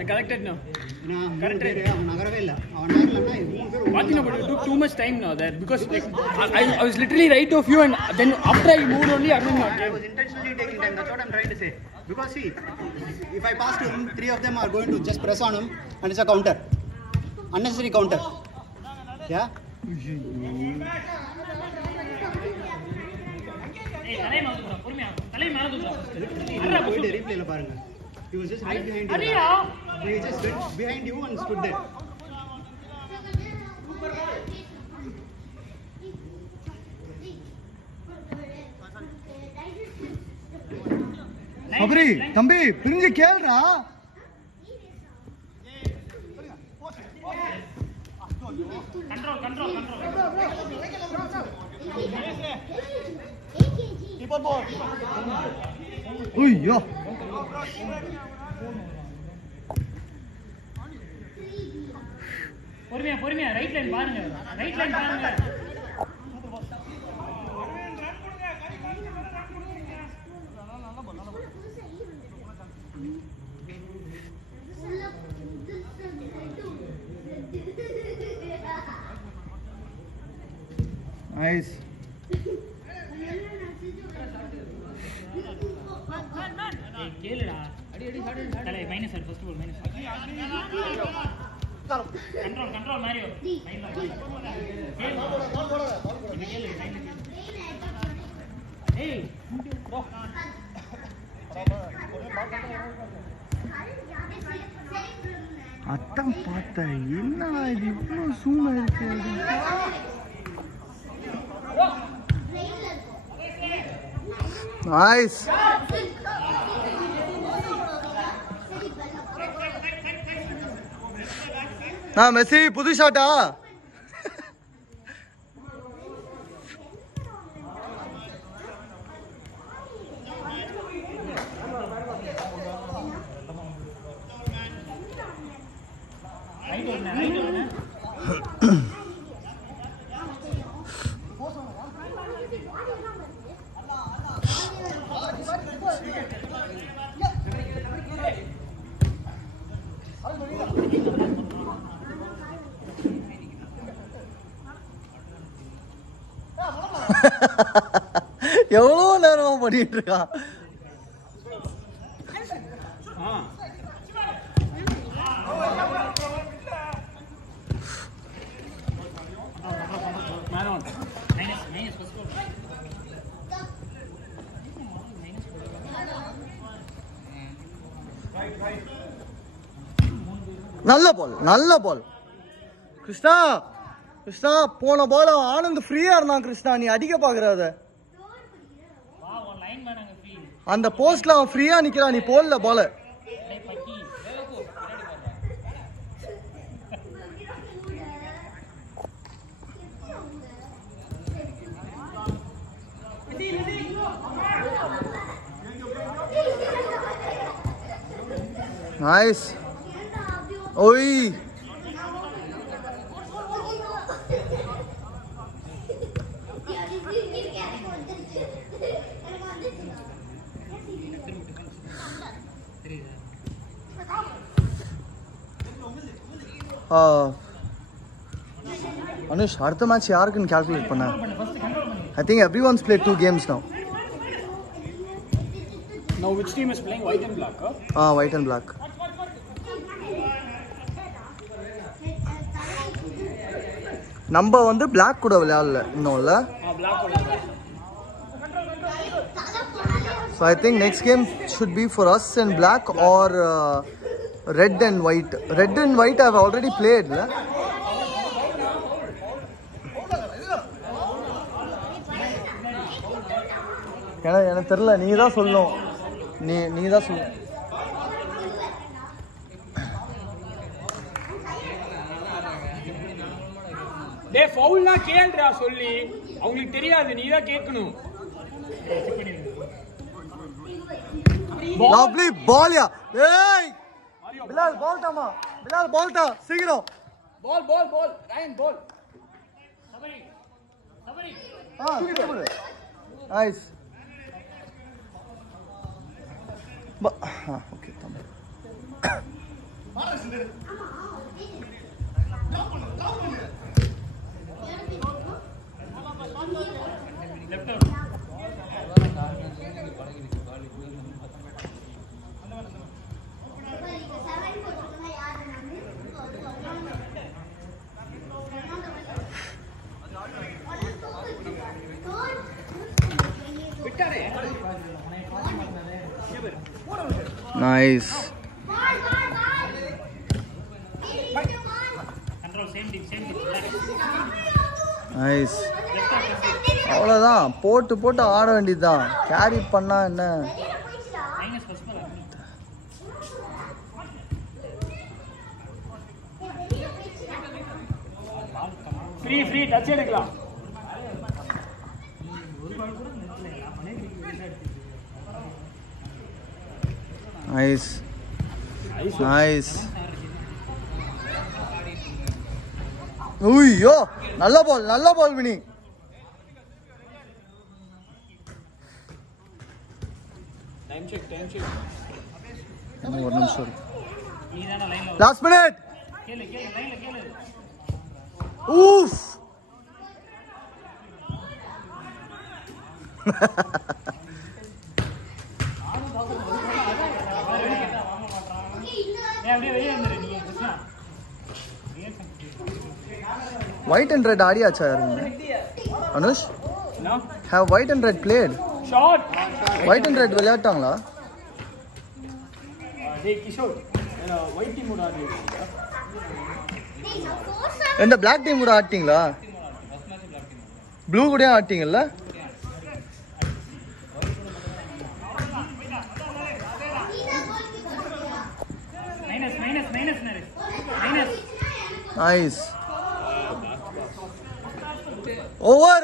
I corrected now. Corrected. What thing about it took too much time now there because like I was literally right of you and then after I moved only I don't know. I was intentionally taking time. That's what I'm trying to say. Because see, if I pass to him, 3 of them are going to just press on him and it's a counter. Unnecessary counter. Yeah? He was just right behind you. He just went behind you and stood there. Sabri, தம்பி பிரிஞ்சு கேளுடா. Control. Keep on ball. ஐயோ. பொறுமையா right line பாருங்க. Nice. கேளுடா. அடி தலை minus first ball minus. Control Mario. ஏய் ப்ரோ. அதான் பார்த்தேன் என்னடா இது இவ்வளோ சூமா இருக்கு. நைஸ். மெஸ்ஸி புது ஷாட்டா? எவ்வளோ நேரமா பண்ணிட்டு இருக்கான். நல்ல பால் கிருஷ்ணா. போன பால் ஆனந்த் ஃப்ரீயா இருந்தான். கிருஷ்ணா நீ அடிக்க பாக்குறாத. அந்த போஸ்ட்ல அவன் ஃப்ரீயா நிக்கிறான், நீ போடல பால. நைஸ். ஓய் அனுஷ் அடுத்த மேட்ச் யாருக்குன்னு கால்குலேட் பண்ண? I think everyone's played 2 games now. Now which team is playing white and black? White and black. நம்ம வந்து black கூட விளையாடல இன்னும் இல்ல. black கூட. So I think next game should be for us in black or red and white. Red and white I have already played. எனக்கு தெரியல, நீ தான் சொல்லணும். நீ தான் சொல்லு. டேய் ஃபவுல்னா கேளுடா சொல்லி. அவங்களுக்கு தெரியாது, நீ தான் கேட்கணும். லவ்லி பால்யா. ஏய் பிலால் பால்டாமா. பிலால் பால்டா சீக்கிரம். பால் ராயன் பால். சபரி தூக்கி போடு. Nice. Okay, come on. Nice. Nice. அவ்வளோதான், போட்டு போட்டு ஆட வேண்டியதுதான். கேரி பண்ணா என்ன? ஃப்ரீ டச் எடுக்கலாம். Nice. Nice. Uyyo, நல்ல பால் வினி. Time check. ஒரு நிமிஷம். Last minute. கேளு லைன்ல கேளு. ஊஃப். White and red ஆடியாச்சா யாருங்க? Anush, have white and red played? Shot. White and red விளையாட்டாங்களா? டேய் கிஷோர், white team கூட ஆடுறீங்க. இந்த black team கூட ஆட்டீங்களா? blue கூட ஆட்டீங்கல்ல? minus. Nice. Over.